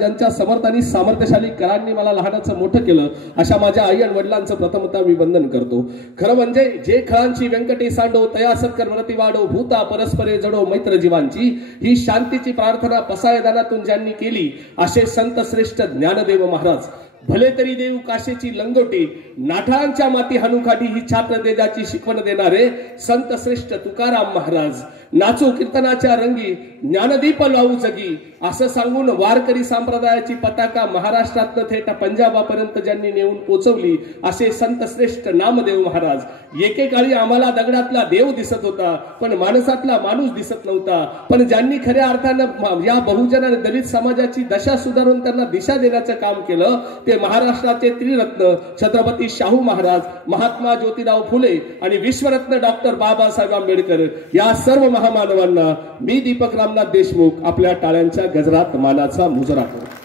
ज्यांच्या समर्थ आणि सामर्थ्यशाली करांनी मला लहानाचं मोठं केलं अशा माझ्या आई आणि वडिलांचं प्रथमतः मी वंदन करतो। खरं म्हणजे जे खळांची व्यंकटी सांडो तया सत्कर व्रती वाढो भूता परस्परे जडो मैत्र जीवांची, ही शांतीची प्रार्थना पसायदानातून ज्यांनी केली असे संत श्रेष्ठ ज्ञानदेव महाराज। भले तरी देऊ काशेची लंगोटी नाठांच्या माती हनुकाठी, ही छात्र देजाची शिकवण देणारे संत श्रेष्ठ तुकाराम महाराज। नाचू कीर्तनाच्या रंगी ज्ञानदीप लावू जगी असं सांगून वारकरी संप्रदायाची पताका महाराष्ट्रातनं थेट पंजाबापर्यंत ज्यांनी नेऊन पोचवली असे संत श्रेष्ठ नामदेव महाराज। एकेकाळी आम्हाला दगडातला देव दिसत होता पण माणसातला माणूस दिसत नव्हता, पण ज्यांनी खऱ्या अर्थानं या बहुजन आणि दलित समाजाची दशा सुधारून त्यांना दिशा देण्याचं काम केलं ते महाराष्ट्राचे त्रिरत्न छत्रपती शाहू महाराज, महात्मा ज्योतिराव फुले आणि विश्वरत्न डॉक्टर बाबासाहेब आंबेडकर या सर्व महामानवांना मी दीपक रामनाथ देशमुख आपल्या टाळ्यांच्या गजरात मानाचा मुजरा करतो।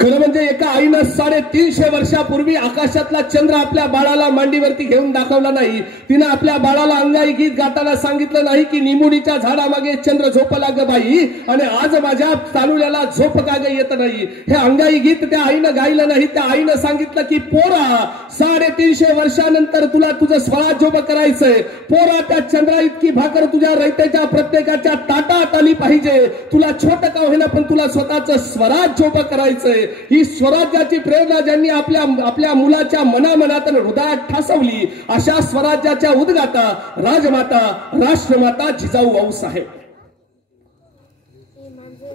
खरं म्हणजे एका आईनं 350 वर्षापूर्वी आकाशातला चंद्र आपल्या बाळाला मांडीवरती घेऊन दाखवला नाही, तिनं आपल्या बाळाला अंगाई गीत गाताना सांगितलं नाही की निमुडीच्या झाडामागे चंद्र झोपला ग बाई आणि आज माझ्या तानुल्याला झोप का ग येत नाही। हे अंगाई गीत त्या आईनं गायलं नाही, त्या आईनं सांगितलं की पोरा 350 वर्षानंतर तुला तुझं स्वराज्य उभं करायचंय, पोरा त्या चंद्रा इतकी भाकर तुझ्या रयतेच्या प्रत्येकाच्या ताटात आली पाहिजे, तुला छोट का होईना पण तुला स्वतःचं स्वराज्य उभं करायचंय। ही स्वराज्याची प्रेरणा ज्यांनी आपल्या मुलाच्या मनामनात हृदयात ठासवली अशा स्वराज्याच्या उद्गाता राजमाता राष्ट्रमाता जिजाऊ आऊसाहेब।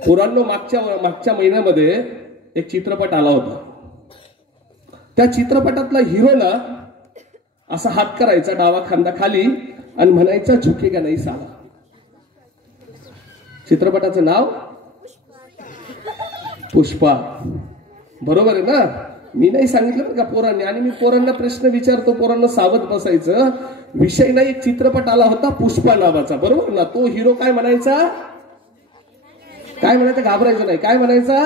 पोरांनो मागच्या महिन्यामध्ये एक चित्रपट आला होता, त्या चित्रपटातला हिरो ना असा हात करायचा डावा खांदा खाली आणि म्हणायचा झुकेगा नाही साला। चित्रपटाचं नाव पुष्पा, बरोबर आहे ना? मी नाही सांगितलं का पोरांनी, आणि मी पोरांना प्रश्न विचारतो, पोरांना सावध बसायचं विषय नाही। एक चित्रपट आला होता पुष्पा नावाचा, बरोबर ना? तो हिरो काय म्हणायचा, घाबरायचं नाही, काय म्हणायचा,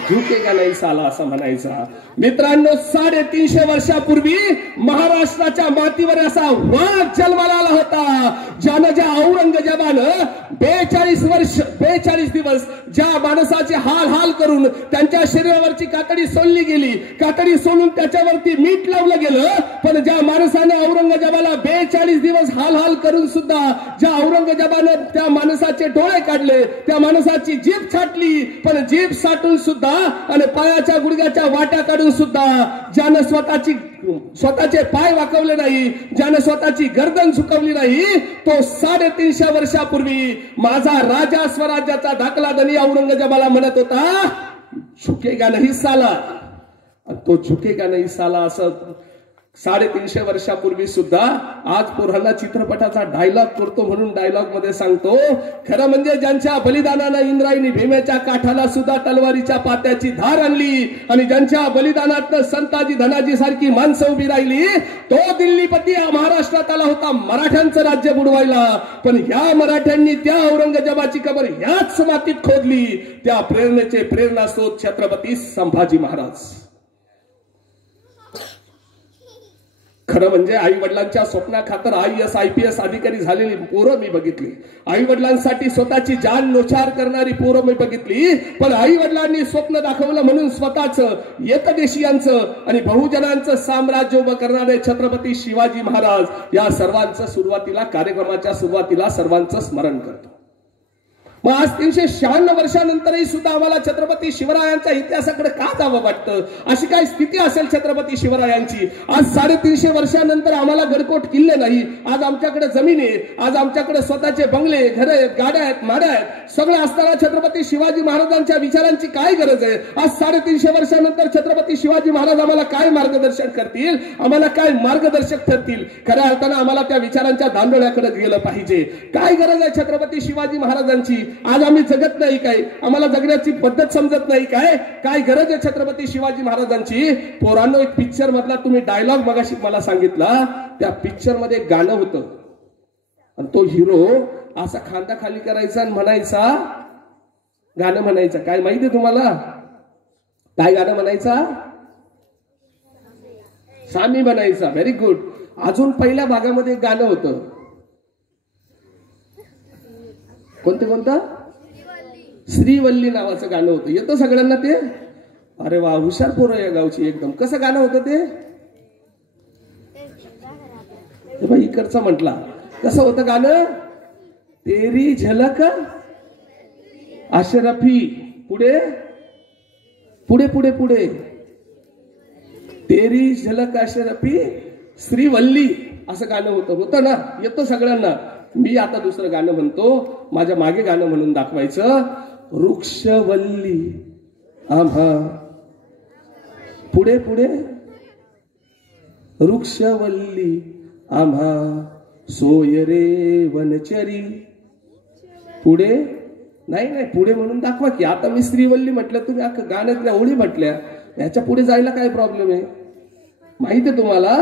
झुकेगा नाही साला असं म्हणायचा। मित्रांनो 350 वर्षापूर्वी महाराष्ट्राच्या मातीवर असा वाघ जन्माला आला होता ज्यानं ज्या औरंगजेबानं 42 दिवस ज्या माणसाचे हाल करून त्यांच्या शरीरावरची कातडी सोडली गेली, कातडी सोडून त्याच्यावरती मीठ लावलं गेलं, पण ज्या माणसानं औरंगजेबाला 42 दिवस हाल करून सुद्धा ज्या औरंगजेबानं त्या माणसाचे डोळे काढले, त्या माणसाची जीभ छाटली, पण जीभ साठून सुद्धा आणि पायाच्या गुडघ्याच्या वाट्या काढून सुद्धा ज्यानं स्वतःचे पाय वाकवले नाही, ज्यानं स्वतःची गर्दन झुकवली नाही, तो 350 वर्षापूर्वी माझा राजा स्वराज्याचा दाखला धनी औरंगजेबाला म्हणत होता झुकेगा नहीं साला। तो झुकेगा नहीं साला असं 350 वर्षापूर्वी सुद्धा आज पोरांना चित्रपटाचा डायलॉग करतो म्हणून डायलॉग मध्ये सांगतो, खरं म्हणजे ज्यांच्या बलिदानानं इंद्रायणी भीमेच्या काठाला सुद्धा तलवारीच्या पात्याची धार आणली आणि ज्यांच्या बलिदानातनं संताजी धनाजी सारखी माणसं उभी राहिली, तो दिल्लीपती महाराष्ट्रात आला होता मराठ्यांचं राज्य बुडवायला, पण ह्या मराठ्यांनी त्या औरंगजेबाची कबर ह्याच मातीत खोदली। त्या प्रेरणेचे प्रेरणास्रोत छत्रपती संभाजी महाराज। खरं म्हणजे आई वडिलांच्या स्वप्ना खातर IAS IPS अधिकारी झालेली पोरं मी बघितली, आई वडिलांसाठी स्वतःची जान नोचार करणारी पोरं मी बघितली, पण आई वडिलांनी स्वप्न दाखवलं म्हणून स्वतःचं एकदेशीयांचं आणि बहुजनांचं साम्राज्य उभं करणारे छत्रपती शिवाजी महाराज या सर्वांचं कार्यक्रमाच्या सुरुवातीला सर्वांचं स्मरण करतो। मग आज 396 वर्षानंतरही सुद्धा आम्हाला छत्रपती शिवरायांच्या इतिहासाकडे का जावं वाटतं? अशी काय स्थिती असेल छत्रपती शिवरायांची? आज 350 वर्षानंतर आम्हाला गडकोट किल्ले नाही, आज आमच्याकडे जमीन आहे, आज आमच्याकडे स्वतःचे बंगले, घरे, गाड्या आहेत, माड्या आहेत, सगळं असताना छत्रपती शिवाजी महाराजांच्या विचारांची काय गरज आहे? आज 350 वर्षानंतर छत्रपती शिवाजी महाराज आम्हाला काय मार्गदर्शन करतील, आम्हाला काय मार्गदर्शक ठरतील? खऱ्या अर्थानं आम्हाला त्या विचारांच्या दांडोळ्याकडे गेलं पाहिजे। काय गरज आहे छत्रपती शिवाजी महाराजांची? आज आम्ही जगत नाही काय? आम्हाला जगण्याची पद्धत समजत नाही काय? काय गरज आहे छत्रपती शिवाजी महाराजांची? पोरांनो, एक पिक्चर मधला तुम्ही डायलॉग मगाशी मला सांगितला, त्या पिक्चर मध्ये गाणं होतं आणि तो हिरो असा खांदा खाली करायचा आणि म्हणायचा, गाणं म्हणायचं काय माहितीये तुम्हाला? काय गाणं म्हणायचा? सामी म्हणायचा। Very good. अजून पहिल्या भागामध्ये गाणं होतं, कोणतं? श्रीवल्ली नावाचं गाणं होतं. येतं सगळ्यांना ते? अरे वा, हुशार पोरं या गावची एकदम. कसं गाणं होतं ते? बाई इकडचं म्हटला. कसं होतं गाणं? तेरी झलक अशरफी. पुढे पुढे पुढे पुढे तेरी झलक अशरफी श्रीवल्ली असं गाणं होतं ना. येतं सगळ्यांना. मी आता दुसरं गाणं म्हणतो, माझ्या मागे गाणं म्हणून दाखवायचं. वृक्षवल्ली आम्हा. पुढे पुढे वृक्षवल्ली आम्हा सोय रे वनचरी. पुढे नाही पुढे म्हणून दाखवा की. आता मी श्रीवल्ली म्हटलं, तुम्ही गाण्यातल्या ओळी म्हटल्या, याच्या पुढे जायला काय प्रॉब्लेम आहे? माहिती आहे तुम्हाला?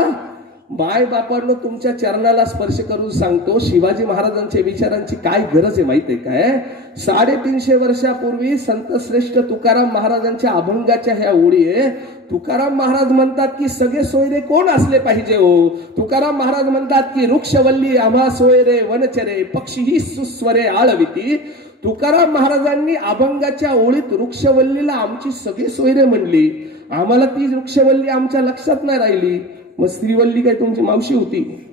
बाय बापांनो, तुमच्या चरणाला स्पर्श करून सांगतो, शिवाजी महाराजांच्या विचारांची काय गरज आहे माहिती आहे काय? 350 वर्षापूर्वी संत श्रेष्ठ तुकाराम महाराजांच्या अभंगाच्या ह्या ओळी आहे. तुकाराम महाराज म्हणतात की सगळे सोयरे कोण असले पाहिजे हो? तुकाराम महाराज म्हणतात की वृक्षवल्ली आम्हा सोयरे वनचरे पक्षी सुस्वरे आळविती. तुकाराम महाराजांनी अभंगाच्या ओळीत वृक्षवल्लीला आमची सगळी सोयरे म्हणली. आम्हाला ती वृक्षवल्ली आमच्या लक्षात नाही राहिली. मग श्रीवल्ली काय तुमची मावशी होती?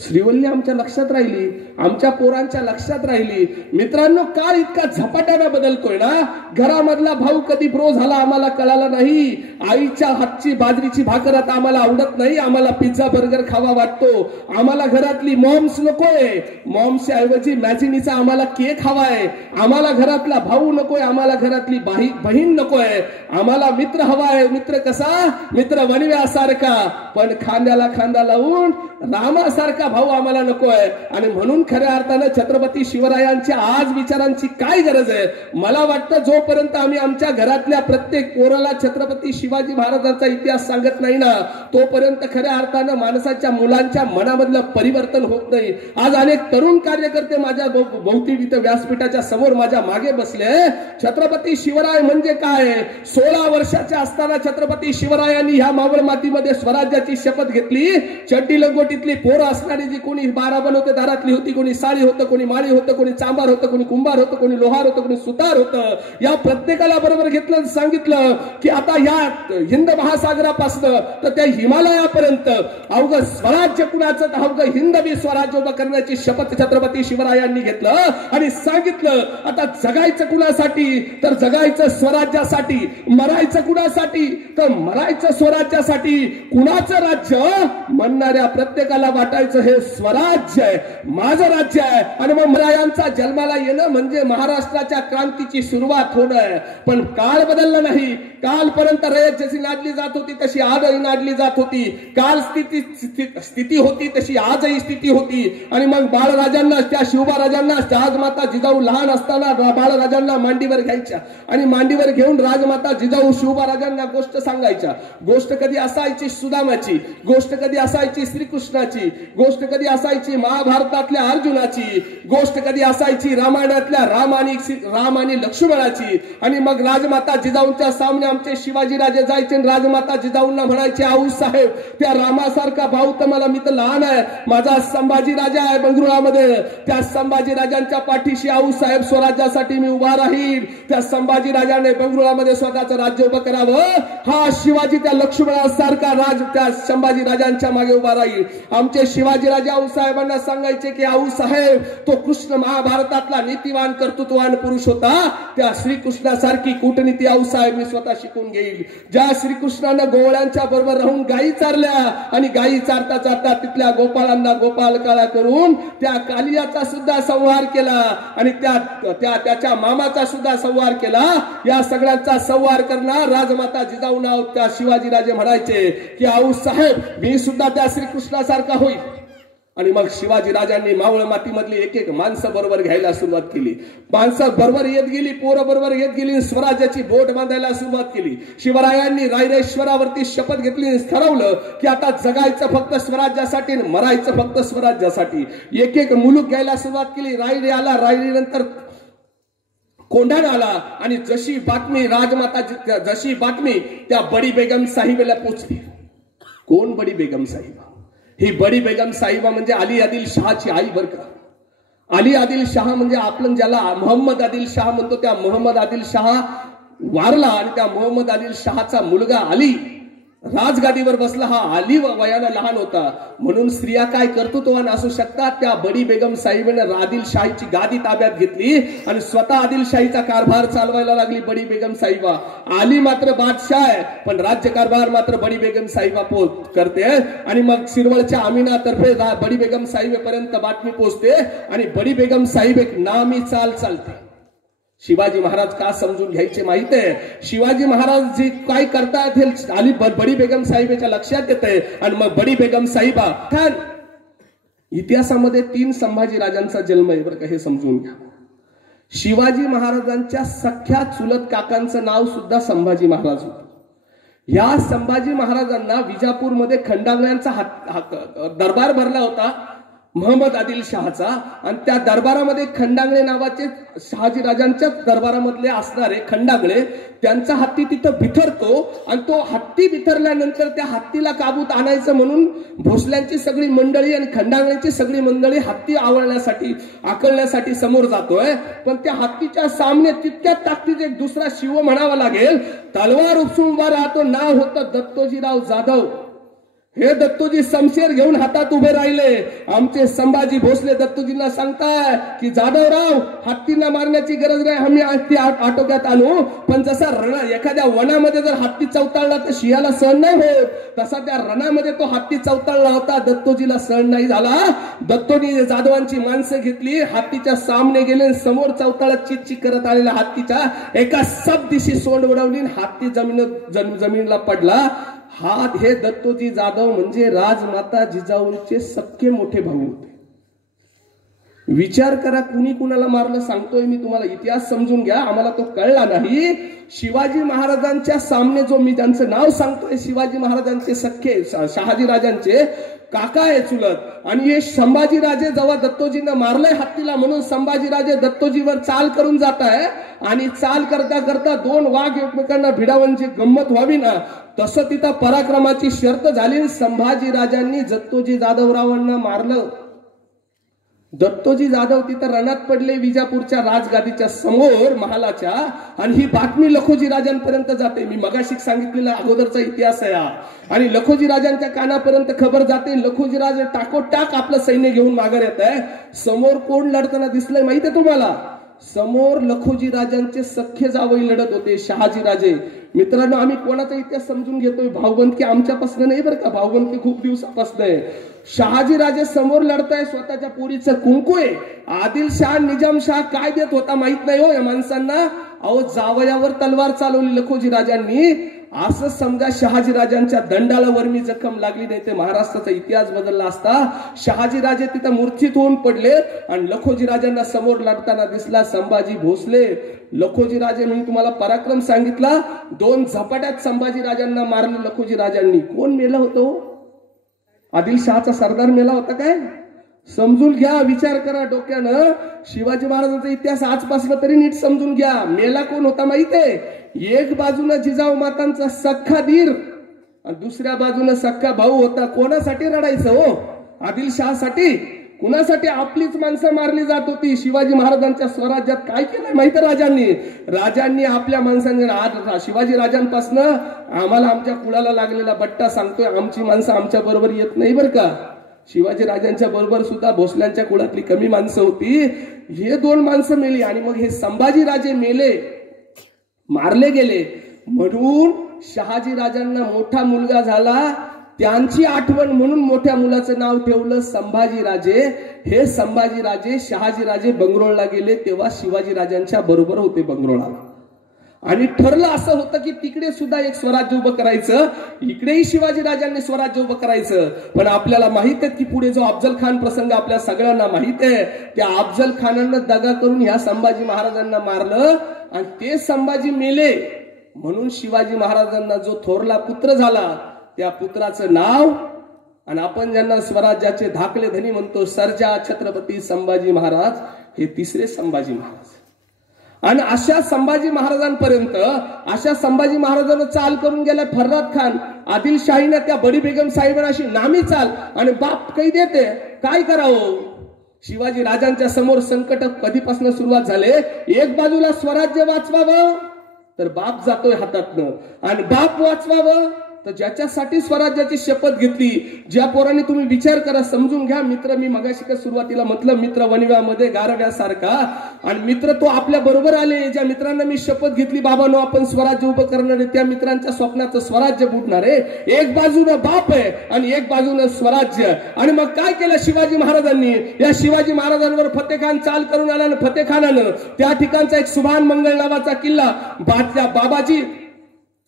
श्रीवल्ली आमच्या लक्षात राहिली, आमच्या पोरांच्या लक्षात राहिली. मित्रांनो, काळ इतका झपाट्याने बदलतोय ना. घरामधला भाऊ कधी ब्रो झाला आम्हाला कळाला नाही. आईच्या हातची बाजरीची भाकर आता आम्हाला आवडत नाही. आम्हाला पिझ्झा बर्गर खावा वाटतो. आम्हाला घरातली मॉम्स नकोय. मॉम्सच्या ऐवजी मॅझिनीचा आम्हाला केक हवाय. आम्हाला घरातला भाऊ नकोय. आम्हाला घरातली बहीण नकोय. आम्हाला मित्र हवाय. मित्र कसा? मित्र वणव्यासारखा, पण खांद्याला खांदा लावून रामासारखा भाऊ आम्हाला नकोय. आणि म्हणून खऱ्या अर्थानं छत्रपती शिवरायांच्या आज विचारांची काय गरज आहे? मला वाटतं जोपर्यंत आम्ही आमच्या घरातल्या प्रत्येक पोराला छत्रपती शिवाजी महाराजांचा इतिहास सांगत नाही ना, तोपर्यंत खऱ्या अर्थानं माणसाच्या मुलांच्या मनामधलं परिवर्तन होत नाही. आज अनेक तरुण कार्यकर्ते माझ्या भोवती इथं व्यासपीठाच्या समोर माझ्या मागे बसले. छत्रपती शिवराय म्हणजे काय? 16 वर्षाच्या असताना छत्रपती शिवरायांनी ह्या मावळ मातीमध्ये स्वराज्याची शपथ घेतली. चड्डी लंगोटीतली पोरं असणारी जी कोणी 12 बनवते दारातली होती, कोणी साळी होतं, कोणी माळी होतं, कोणी चांबार होतं, कोणी कुंभार होतं, कोणी लोहार होतं, कोणी सुतार होतं. या प्रत्येकाला बरोबर घेतलं, सांगितलं की आता या हिंद महासागरापासून तर त्या हिमालयापर्यंत अवघं स्वराज्य कुणाचं, अवघं हिंदवी स्वराज्य उभं करण्याची शपथ छत्रपती शिवरायांनी घेतलं. आणि सांगितलं आता जगायचं कुणासाठी? तर जगायचं स्वराज्यासाठी. मरायचं कुणासाठी? तर मरायचं स्वराज्यासाठी. कुणाचं राज्य? म्हणणाऱ्या प्रत्येकाला वाटायचं हे स्वराज्य आहे, माझं राज्य आहे. आणि मग मरायांचा जन्माला येणं म्हणजे महाराष्ट्राच्या क्रांतीची सुरुवात होणं. पण काळ बदलला नाही. कालपर्यंत रयत जशी नाडली जात होती तशी आजही नाडली जात होती. काल स्थिती होती तशी आजही स्थिती होती. आणि मग बाळराजांना, त्या शिवबाराजांना राजमाता जिजाऊ लहान असताना बाळराजांना मांडीवर घ्यायच्या आणि मांडीवर घेऊन राजमाता जिजाऊ शिवबाराजांना गोष्ट सांगायच्या. गोष्ट कधी असायची सुदामाची, गोष्ट कधी असायची श्रीकृष्णाची, गोष्ट कधी असायची महाभारतातल्या अर्जुनाची, गोष्ट कधी असायची रामायणातल्या राम आणि लक्ष्मणाची. आणि मग राजमाता जिजाऊंच्या सामने आमचे शिवाजी राजे जायचे. राजमाता जिजाऊंना म्हणायचे, आऊ साहेब, त्या रामासारखा भाऊ तर मला, मी तर लहान आहे, माझा संभाजी राजा आहे बंगळुरामध्ये. त्या संभाजी राजांच्या पाठीशी आऊ साहेब स्वराज्यासाठी मी उभा राहील. त्या संभाजी राजाने बंगळुरामध्ये स्वतःचं राज्य उभं करावं. हा शिवाजी त्या लक्ष्मणासारखा त्या संभाजी राजांच्या मागे उभा राहील. आमचे शिवाजी राजे आऊ साहेबांना सांगायचे की आऊ साहेब, तो कृष्ण महाभारतातला नीतिवान कर्तृत्ववान पुरुष होता. त्या श्रीकृष्णासारखी कूटनीती आऊ साहेब मी स्वतः शिकून घेईल. ज्या श्रीकृष्णानं गोवळ्यांच्या बरोबर राहून गायी चारल्या आणि गायी चारता चारता तिथल्या गोपाळांना गोपालकाळा करून त्या कालियाचा सुद्धा संहार केला आणि त्याच्या मामाचा सुद्धा संहार केला. या सगळ्यांचा संहार करणार राजमाता जिजाऊंना त्या शिवाजी राजे म्हणायचे की आऊ साहेब, मी सुद्धा त्या श्रीकृष्णासारखा होईल. आणि मग शिवाजी राजांनी मावळ मातीमधली एक एक माणसं बरोबर घ्यायला सुरुवात केली. माणसं बरोबर येत गेली, पोरं बरोबर येत गेली, स्वराज्याची बोट बांधायला सुरुवात केली. शिवरायांनी रायरेश्वरावरती शपथ घेतली, ठरवलं की आता जगायचं फक्त स्वराज्यासाठी, मरायचं फक्त स्वराज्यासाठी. एक एक मुलूक घ्यायला सुरुवात केली. रायरी आला, रायरीनंतर कोंढाणा आला. आणि जशी बातमी त्या बडी बेगम साहिबला पोचली. कोण बडी बेगम साहिबा? ही बडी बेगम साहिबा म्हणजे अली आदिल शहाची आई बर का. अली आदिल शाह म्हणजे आपण ज्याला मोहम्मद आदिल शाह म्हणतो, त्या मोहम्मद आदिल शाह वारला आणि त्या मोहम्मद आदिल शाहचा मुलगा अली राजगादीवर बसला. हा अली वयानं लहान होता म्हणून स्त्रिया काय कर्तृत्ववान असू शकतात. त्या बडी बेगम साहिबने आदिलशाहीची गादी ताब्यात घेतली आणि स्वतः आदिलशाहीचा कारभार चालवायला लागली बडी बेगम साहिबा. अली मात्र बादशाह आहे पण राज्यकारभार मात्र बडी बेगम साहिबा करते. आणि मग शिरवळच्या अमिनातर्फे बडी बेगम साहिबेपर्यंत बातमी पोहोचते आणि बडी बेगम साहिब एक नामी चाल चालते. शिवाजी महाराज का समजून घ्यायचे माहित आहे. शिवाजी महाराज जे काय करतात हे अली बडी बेगम साहिबच्या लक्षात येते आणि मग बडी बेगम साहिबा ठाण. इतिहासामध्ये 3 संभाजी राजांचा जन्म आहे बरं का, हे समजून घ्या. शिवाजी महाराजांच्या सख्या चुलत काकांचं नाव सुद्धा संभाजी महाराज होतं. या संभाजी महाराजांना विजापूरमध्ये खंडागळ्यांचा दरबार भरला होता मोहम्मद आदिल शहाचा आणि त्या दरबारामध्ये खंडागळे नावाचे शहाजी राजांच्या दरबारामधले असणारे खंडागळे त्यांचा हत्ती तिथं बिथरतो आणि तो हत्ती बिथरल्यानंतर त्या हत्तीला काबूत आणायचं म्हणून भोसल्यांची सगळी मंडळी आणि खंडागळ्यांची सगळी मंडळी हत्ती आवळण्यासाठी आकलण्यासाठी समोर जातोय. पण त्या हत्तीच्या सामने तितक्या ताकदीचा एक दुसरा शिव म्हणावा लागेल. तलवार उपसून उभा राहतो. नाव होतं दत्तोजीराव जाधव. हे दत्तोजी शमशेर घेऊन हातात उभे राहिले. आमचे संभाजी भोसले दत्तोजींना सांगताय की जाधवराव हत्तींना मारण्याची गरज नाही, आम्ही हत्ती आटोक्यात आणू. पण जसा एखाद्या वनामध्ये जर हत्ती चवताळला तर शियाला सहन नाही होत, तसा त्या रणामध्ये तो हत्ती चवताळला होता. दत्तोजीला सहन नाही झाला. दत्तोजी जाधवांची माणसं घेतली, हत्तीच्या सामने गेले. समोर चवताळत चिकचिक करत आलेल्या हत्तीच्या एका सब दिशी सोंड उडवली. हत्ती जमिनीला पडला. हे दत्तोजी जाधव म्हणजे राजमाता जिजाऊंचे सख्खे मोठे भाऊ होते. विचार करा कुणी कुणाला मारलं. सांगतोय मी तुम्हाला, इतिहास समजून घ्या. आम्हाला तो कळला नाही. शिवाजी महाराजांच्या सामने जो मी ज्यांचं नाव सांगतोय शिवाजी महाराजांचे सख्खे शहाजी राजांचे काका आहे चुलत. आणि हे संभाजीराजे जेव्हा दत्तोजींना मारलंय हत्तीला म्हणून संभाजीराजे दत्तोजीवर चाल करून जात आहे आणि चाल करता करता 2 वाघ एकमेकांना भिडावूनची गंमत व्हावी ना तसं तिथं पराक्रमाची शर्त झाली. संभाजीराजांनी दत्तोजी जाधवरावांना मारलं. दत्तोजी जाधव तिथं रणात पडले विजापूरच्या राजगादीच्या समोर महालाच्या. आणि ही बातमी लखोजी राजांपर्यंत जाते. मी मगाशी सांगितलेला अगोदरचा इतिहास आहे आणि लखोजी राजांच्या कानापर्यंत खबर जाते. लखोजी राजे टाकोटाक आपलं सैन्य घेऊन माघार येत आहे. समोर कोण लढताना दिसलंय माहिती आहे तुम्हाला? समोर लखोजी राजांचे सख्खे जावई लढत होते शहाजी राजे. मित्रांनो, आम्ही कोणाचा इतिहास समजून घेतोय? भाऊबंदकी आमच्यापासून नाही बरं का, भाऊबंदकी खूप दिवसापासून आहे. शहाजी राजे समोर लढताय, स्वतःच्या पोरीचं कुंकू आहे. आदिलशाह निजामशाह काय देत होता माहित नाही हो या माणसांना. अहो जावयावर तलवार चालवली लखोजी राजांनी. असं समजा शहाजी राजांच्या दंडाला वर्मी जखम लागली नाही ते महाराष्ट्राचा इतिहास बदलला असता. शहाजी राजे तिथं मूर्छित होऊन पडले आणि लखोजी राजांना समोर लढताना दिसला संभाजी भोसले. लखोजी राजे म्हणून तुम्हाला पराक्रम सांगितला. 2 झपाट्यात संभाजी राजांना मारलं लखोजी राजांनी. कोण मेलं होतं? आदिलशहाचा सरदार मेला होता काय? समजून घ्या, विचार करा डोक्यानं. शिवाजी महाराजांचा इतिहास आजपासून तरी नीट समजून घ्या. मेला कोण होता माहित आहे? एक बाजूला जिजाऊ मातांचा सख्खा धीर आणि दुसऱ्या बाजूला सख्खा भाऊ होता. कोणासाठी रडायचं हो? आदिलशहासाठी? कुणासाठी? आपलीच माणसं मारली जात होती. शिवाजी महाराजांच्या स्वराज्यात काय केलंय माहिती राजांनी? राजांनी आपल्या माणसांना, शिवाजी राजांपासून आम्हाला आमच्या कुळाला लागलेला बट्टा सांगतोय, आमची माणसं आमच्या बरोबर येत नाही बरं का. शिवाजी राजांच्या बरोबर सुद्धा भोसल्यांच्या कुळातली कमी माणसं होती. हे 2 माणसं मेली आणि मग हे संभाजी राजे मेले, मारले गेले. म्हणून शहाजी राजांना मोठा मुलगा झाला. त्यांची आठवण म्हणून मोठ्या मुलाचं नाव ठेवलं संभाजीराजे. हे संभाजीराजे शहाजीराजे बंगरोळला गेले तेव्हा शिवाजी राजांच्या बरोबर होते बंगरोळाला. आणि ठरलं असं होतं की तिकडे सुद्धा एक स्वराज्य उभं करायचं, इकडेही शिवाजी राजांनी स्वराज्य उभं करायचं. पण आपल्याला माहित आहे की पुढे जो अफजल खान प्रसंग आपल्या सगळ्यांना माहित आहे. त्या अफजल खानानं दगा करून ह्या संभाजी महाराजांना मारलं आणि ते संभाजी मेले. म्हणून शिवाजी महाराजांना जो थोरला पुत्र झाला त्या पुत्राचं नाव आणि आपण ज्यांना स्वराज्याचे धाकले धनी म्हणतो सर्जा छत्रपती संभाजी महाराज, हे 3रे संभाजी महाराज. आणि अशा संभाजी महाराजांपर्यंत, अशा संभाजी महाराजांना चाल करून गेला फर्राद खान. आदिलशाहीने त्या बडी बेगम साहेबांना अशी नामी चाल आणि बाप काही देते. काय करावं? शिवाजी राजांच्या समोर संकट कधीपासून सुरुवात झाले. एक बाजूला स्वराज्य वाचवावं तर बाप जातोय हातातनं, आणि बाप वाचवावं तर ज्याच्यासाठी स्वराज्याची शपथ घेतली. ज्या पोरांनी तुम्ही विचार करा, समजून घ्या मित्र, मी मगाशी सुरुवातीला म्हटलं मित्र वणव्यामध्ये गारव्यासारखा, आणि मित्र तो आपल्या बरोबर आले. ज्या मित्रांना मी शपथ घेतली बाबांनो आपण स्वराज्य उभं करणार आहे, त्या मित्रांच्या स्वप्नाचं स्वराज्य बुडणार आहे. एक बाजूनं बाप आहे आणि एक बाजूनं स्वराज्य. आणि मग काय केलं शिवाजी महाराजांनी? या शिवाजी महाराजांवर फतेखान चाल करून आला, आणि फतेखानानं त्या ठिकाणचा एक सुभान मंगळ नावाचा किल्ला बाबाजी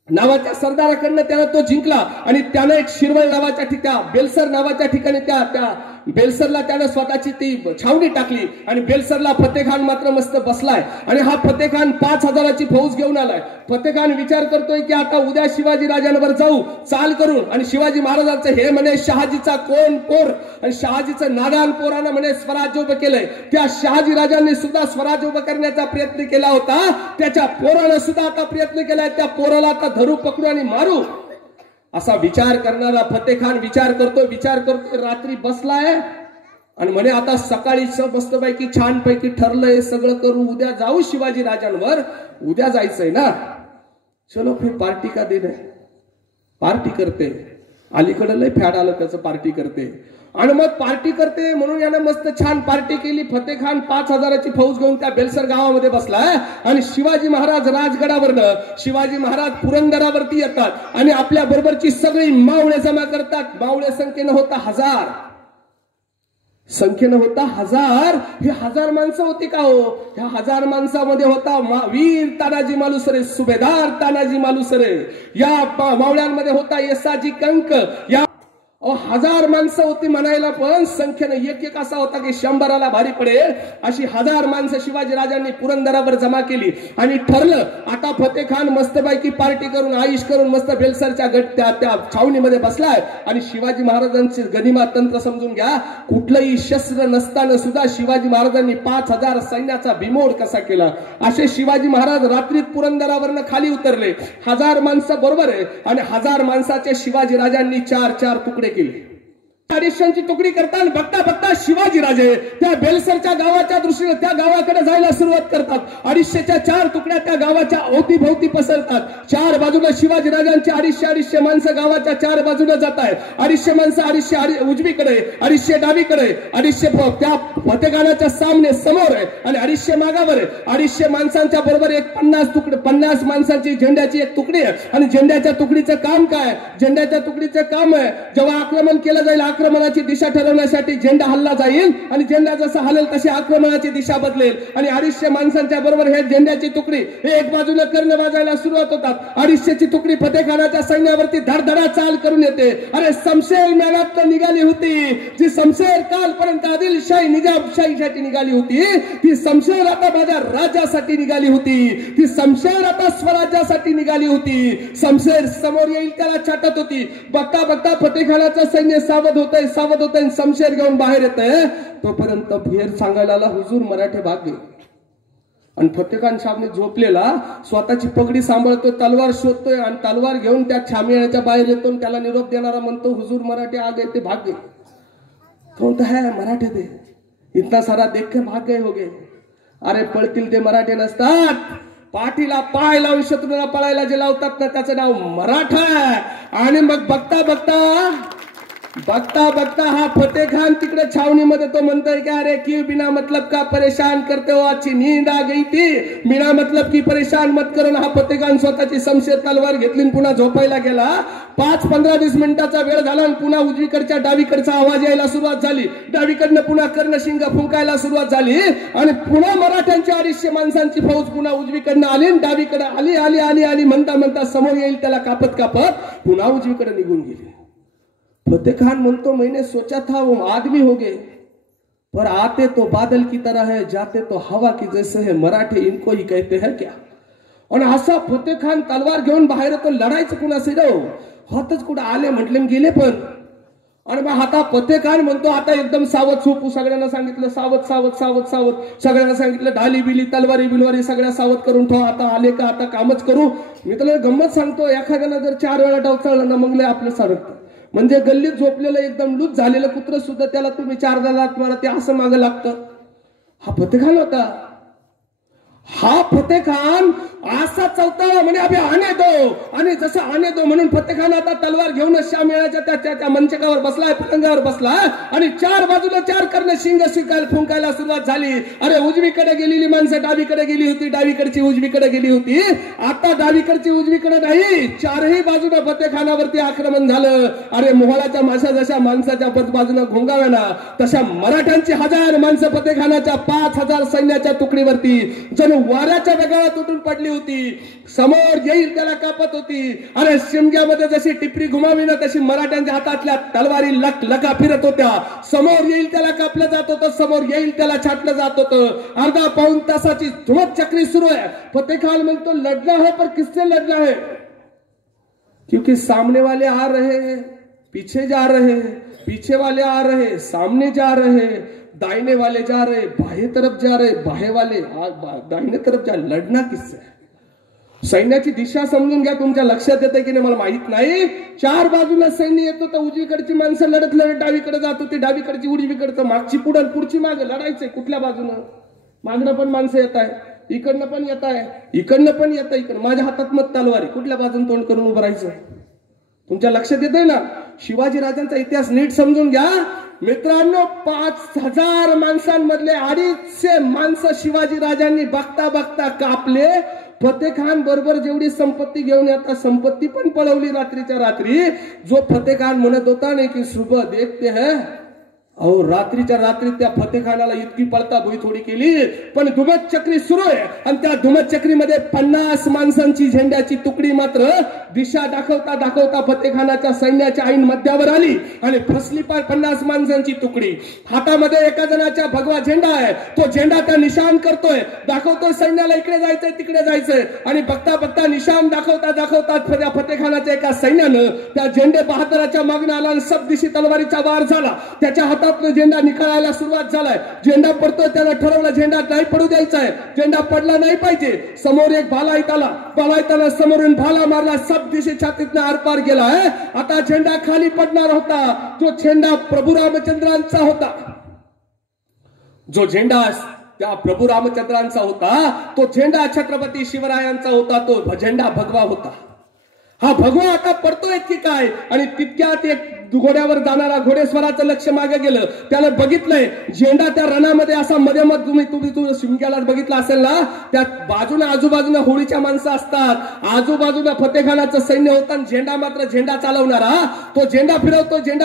नावाच्या सरदाराकडनं त्याला तो जिंकला, आणि त्यानं एक शिरवळ नावाच्या ठिकाणी बेलसर नावाच्या ठिकाणी त्या बेलसरला त्यानं स्वतःची ती छावणी टाकली, आणि बेलसरला फतेखान मात्र मस्त बसलाय. आणि हा फतेखान 5000ची फौज घेऊन आलाय. फतेखान विचार करतोय की आता उद्या शिवाजी राजांवर जाऊ चाल करून, आणि शिवाजी महाराजांचं हे म्हणे शहाजीचा कोण पोर, आणि शहाजीचं नादान पोरानं म्हणे स्वराज्य उभं केलंय. त्या शहाजी राजांनी सुद्धा स्वराज्य उभं करण्याचा प्रयत्न केला होता, त्याच्या पोरानं सुद्धा आता प्रयत्न केलाय, त्या पोराला आता धरू पकडू आणि मारू असा विचार करणारा फतेखान विचार करतो. रात्री बसलाय आणि म्हणे आता सकाळी मस्तपैकी छानपैकी ठरलंय सगळं करू, उद्या जाऊ शिवाजी राजांवर, उद्या जायचंय ना, चलो फिर पार्टी का दिन है. पार्टी करते, अलीकडे लय फॅड आलं त्याचं, पार्टी करते. आणि मग पार्टी करते म्हणून यानं मस्त छान पार्टी केली. फतेखान 5000ची फौज घेऊन त्या बेलसर गावामध्ये बसलाय, आणि शिवाजी महाराज राजगडावरनं शिवाजी महाराज पुरंदरावरती येतात, आणि आपल्या बरोबरची सगळी मावळे जमा करतात. मावळे संख्येनं होता 1000, संख्येनं होता 1000. हे 1000 माणसं होती का हो? ह्या 1000 माणसामध्ये होता वीर तानाजी मालुसरे, सुभेदार तानाजी मालुसरे. या मावळ्यांमध्ये होता येसाजी कंक. या 1000 माणसं होती म्हणायला, पण संख्येनं एक असा होता की 100ला भारी पडेल अशी 1000 माणसं शिवाजी राजांनी पुरंदरावर जमा केली. आणि ठरलं आता फतेखान मस्तपैकी पार्टी करून आईश करून मस्त बेलसरच्या त्या छावणीमध्ये बसलाय. आणि शिवाजी महाराजांचे गनिमा तंत्र समजून घ्या, कुठलंही शस्त्र नसताना सुद्धा शिवाजी महाराजांनी 5000 सैन्याचा बिमोड कसा केला. असे शिवाजी महाराज रात्रीत पुरंदरावरनं खाली उतरले. 1000 माणसं बरोबर आहे, आणि 1000 माणसाचे शिवाजी राजांनी 4 तुकडे केली. 250ची तुकडी करतात. बघता बघता शिवाजी राजे त्या बेलसरच्या गावाच्या दृष्टीने त्या गावाकडे जायला सुरुवात करतात. 250च्या 4 तुकड्या त्या गावाच्या अवतीभोवती पसरतात. 4 बाजूला शिवाजी राजांची 250 माणसं गावाच्या 4 बाजूला जात आहेत. 250 माणसं 250 उजवीकडे, 250 डावीकडे, 250 त्या फतेखानाच्या सामने समोर आहे, आणि 250 मागावर आहे. 250 माणसांच्या बरोबर एक 50 माणसांची झेंड्याची एक तुकडी आहे. आणि झेंड्याच्या तुकडीचं काम काय? झेंड्याच्या तुकडीचं काम आहे जेव्हा आक्रमण केलं जाईल, आक्रमणाची दिशा ठरवण्यासाठी झेंडा हल्ला जाईल, आणि झेंडा जसा हलेल तशी आक्रमणाची दिशा बदलेल. आणि 250 माणसांच्या बरोबर हे झेंड्याची तुकडी एक बाजूला कर्ण वाजायला सुरुवात होतात. 250ची तुकडी फतेखानाच्या सैन्यावरती धडधडा चाल करून येते. अरे शमशेर मेळात निघाली होती, जी शमशेर कालपर्यंत आदिलशाही निजामशाहीसाठी निघाली होती, ती शमशेर आता माझ्या राज्यासाठी निघाली होती. ती शमशेर आता स्वराज्यासाठी निघाली होती. शमशेर समोर येईल त्याला छाटत होती. बघता बघता फतेखानाचं सैन्य सावध होतंय, शमशेर घेऊन बाहेर येतंय. तोपर्यंत फेर सांगायला आला, हुजूर मराठे भाग घे. आणि फतेखान सामने झोपलेला स्वतःची पगडी सांभाळतोय, तलवार शोधतोय, आणि तलवार घेऊन त्या छामियाच्या बाहेर येतो. त्याला निरोप देणारा म्हणतो, हुजूर मराठे आ गए, ते भाग गए. तो म्हणतो है मराठे दे, इतना सारा देख के भाग गए होगे. अरे पळतील ते मराठे नसतात, पाठीला पाय लावून शत्रूला पळायला जे लावतात ना त्याचं नाव मराठा. आणि मग बघता बघता हा फतेखान तिकडे छावणीमध्ये तो म्हणतोय की अरे क्यों बिना मतलब का परेशान करते हो, अच्छी नींद आ गई थी, बिना मतलब की परेशान मत करो. हा फतेखान स्वतःची शमशेर तलवार घेतली पुन्हा झोपायला गेला. 5-15-20 मिनिटाचा वेळ झाला, आणि पुन्हा उजवीकडच्या डावीकडचा आवाज यायला सुरुवात झाली. डावीकडनं पुन्हा कर्णशिंग फुंकायला सुरुवात झाली, आणि पुन्हा मराठ्यांची 250 माणसांची फौज पुन्हा उजवीकडनं आली, डावीकडे आली म्हणता समोर येईल त्याला कापत पुन्हा उजवीकडे निघून गेली. फतेखान म्हणतो, मैंने सोचा था वो आदमी हो गए, पर आते तो बादल की तरह है, जाते तो हवा की जैसे है, मराठे इनको ही कहते हैं क्या. आणि असा फतेखान तलवार घेऊन बाहेर येतो. लढायचं कुणाशी जाऊ, हातच कुठं आले म्हटले गेले पण. आणि मग आता फतेखान म्हणतो, आता एकदम सावध सोपू. सगळ्यांना सांगितलं सावध. सगळ्यांना सांगितलं ढाली बिली तलवारी बिलवारी सगळ्या सावध करून ठेवा. आता आले का आता कामच करू. मी तुला गंमत सांगतो, एखाद्याला जर 4 वेळा डावचाळलं ना मग आपलं सारखं. म्हणजे गल्लीत झोपलेलं एकदम लूज झालेलं कुत्र सुद्धा त्याला तुम्ही 4 लाथ मारा ते असं मागं लागतं. हा फतेखान होता. हा फतेखान असा चौथा म्हणे अभि आने दो, आणि जसं आने दो म्हणून फतेखान आता तलवार घेऊन शामियाच्या त्या मंचकावर बसलाय, पलंगावर बसलाय आणि 4 बाजूला 4 कर्ण शिंग शिकायला फुंकायला सुरुवात झाली. अरे उजवीकडे गेलेली माणसं डावीकडे गेली होती, डावीकडची उजवीकडे गेली होती. आता डावीकडची उजवीकडे नाही, 4ही बाजूला फतेखानावरती आक्रमण झालं. अरे मोहळाच्या माशा जशा माणसाच्या बाजूने घोंगाव्याना तशा मराठ्यांची 1000 माणसं फतेखानाच्या 5000 सैन्याच्या तुकडीवरती जणू वाऱ्याच्या वेगाला तुटून पडली होती. समोर येईल त्याला कापत होती. अरे शिमग्यामध्ये जशी टिपरी घुमावी ना तशी मराठ्यांच्या हातातल्या तलवारी लका फिरत होत्या. समोर येईल त्याला कापलं जात होतं, समोर येईल त्याला छाटलं जात होतं. अर्धा पाऊण तासाची धुमत चक्री सुरू आहे. फतेखान म्हणतो लढना है पर किससे लढना है, क्योंकि सामने वाले आ रहे हैं, पीछे जा रहे हैं, पीछे वाले आ रहे हैं, सामने जा रहे हैं, दाहिने वाले जा रहे, बाहे तरफ जा रहे, बाहे वाले दाहिने तरफ जा, लढना किससे. सैन्याची दिशा समजून घ्या. तुमच्या लक्षात येते की नाही मला माहित नाही. 4 बाजूला सैन्य येतो तर उजवीकडची माणसं लढत लढत डावीकडे जात होती, डावीकडची उजवीकडचं, मागची पुढे पुढची माग लढायचंय. कुठल्या बाजूनं? मागणं पण माणसं येत आहे, इकडनं पण येत आहे, इकडनं पण येत आहे, इकडं माझ्या हातात मत तलवारी, कुठल्या बाजून तोंड करून उभं राहायचं. तुमच्या लक्षात येतंय ना. शिवाजी राजांचा इतिहास नीट समजून घ्या मित्रांनो. 5000 माणसांमधले 250 माणसं शिवाजी राजांनी बघता बघता कापले. फतेखान बरोबर जेवढी संपत्ती घेऊन येतात संपत्ती पण पळवली रात्रीच्या रात्री. जो फतेखान म्हणत होता नाही की सुबह देखते हैं, अहो रात्रीच्या रात्री त्या फतेखानाला इतकी पळताबोई थोडी केली. पण धुमत चक्री सुरू आहे आणि त्या धुमत चक्रीमध्ये 50 माणसांची झेंड्याची तुकडी मात्र दिशा दाखवता दाखवता फतेखानाच्या सैन्याच्या ऐन मध्यावर आली आणि फसली. 50 माणसांची तुकडी हातामध्ये एका जणाच्या भगवा झेंडा आहे. तो झेंडा त्या निशाण करतोय, दाखवतोय सैन्याला इकडे जायचंय तिकडे जायचंय. आणि बघता बघता निशाण दाखवता दाखवता फतेखानाच्या एका सैन्यानं त्या झेंडे बहादराच्या मागणं आला आणि सब दिशी तलवारीचा वार झाला. त्याच्या झेंडा निकालायला सुरुवात झालाय. झेंडा पडतोय, त्याला ठरवलं झेंडा नाही पडू द्यायचा आहे, झेंडा पडला नाही पाहिजे. समोर एक भाला येताला समोरून भाला मारला, सब दिशे छातीतनं आरपार गेला आहे. आता झेंडा खाली पडणार होता. जो झेंडा प्रभू रामचंद्रांचा होता, जो झेंडा त्या प्रभू रामचंद्रांचा होता, तो झेंडा छत्रपती शिवरायांचा होता, तो झेंडा भगवा होता. हा भगवा आता पडतोय की काय. आणि तितक्यात एक घोड्यावर जाणारा घोडेस्वाराचं लक्ष मागे गेलं. त्याला बघितलंय झेंडा त्या रणामध्ये असा मध्ये तुम्ही शिमग्याला बघितला असेल ना, त्या बाजूला आजूबाजूला होळीच्या माणसं असतात, आजूबाजूला फतेखानाचं सैन्य होतं. झेंडा मात्र झेंडा चालवणारा तो झेंडा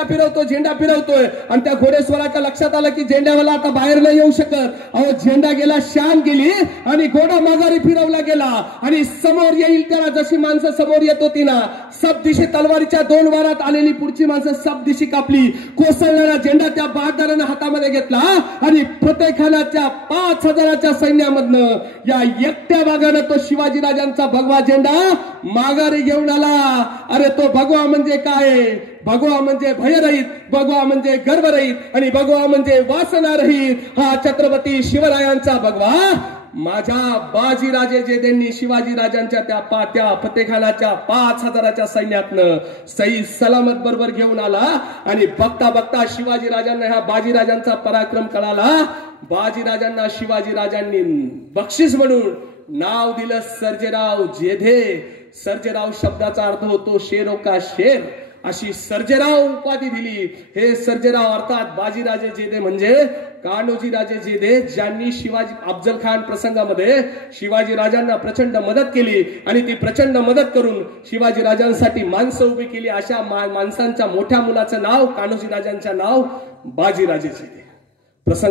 फिरवतोय आणि त्या घोडेस्वाराच्या लक्षात आलं की झेंड्यावाला आता बाहेर नाही येऊ शकत. अहो झेंडा गेला, शान गेली आणि घोडा माघारी फिरवला गेला. आणि समोर येईल त्याला जशी माणसं समोर येत होती ना, सब दिशे तलवारीच्या 2 वारात आलेली पुढची माणसं सब दिशी कापली. कोसळणारा झेंडा त्या बहादरानं हातामध्ये घेतला आणि फतेखानाच्या 5000च्या सैन्यामधनं या एकट्या वाघानं तो शिवाजी राजांचा भगवा झेंडा माघारी घेऊन आला. अरे तो भगवा म्हणजे काय? भगवा म्हणजे भयरहित, भगवा म्हणजे गर्वरहित आणि भगवा म्हणजे वासनारहित. हा छत्रपती शिवरायांचा भगवा माझ्या बाजीराजे जेदेंनी शिवाजी राजांच्या त्या फतेखानाच्या 5000च्या सैन्यातनं सही सलामत बरोबर घेऊन आला. आणि बघता बघता शिवाजी राजांना ह्या बाजीराजांचा पराक्रम कळाला. बाजीराजांना शिवाजी राजांनी बक्षीस म्हणून नाव दिलं सर्जेराव जेधे. सर्जेराव शब्दाचा अर्थ होतो शेरों का शेर, अशी सर्जेराव उपाधी दिली. हे सर्जेराव अर्थात बाजीराजे जेधे म्हणजे कान्होजी राजे जेधे, ज्यांनी शिवाजी अफजल खान प्रसंगामध्ये शिवाजी राजांना प्रचंड मदत केली आणि ती प्रचंड मदत करून शिवाजी राजांसाठी माणसं उभी केली. अशा माणसांच्या मोठ्या मुलाचं नाव कान्होजी राजांचं नाव बाजीराजे जेधे. प्रसंग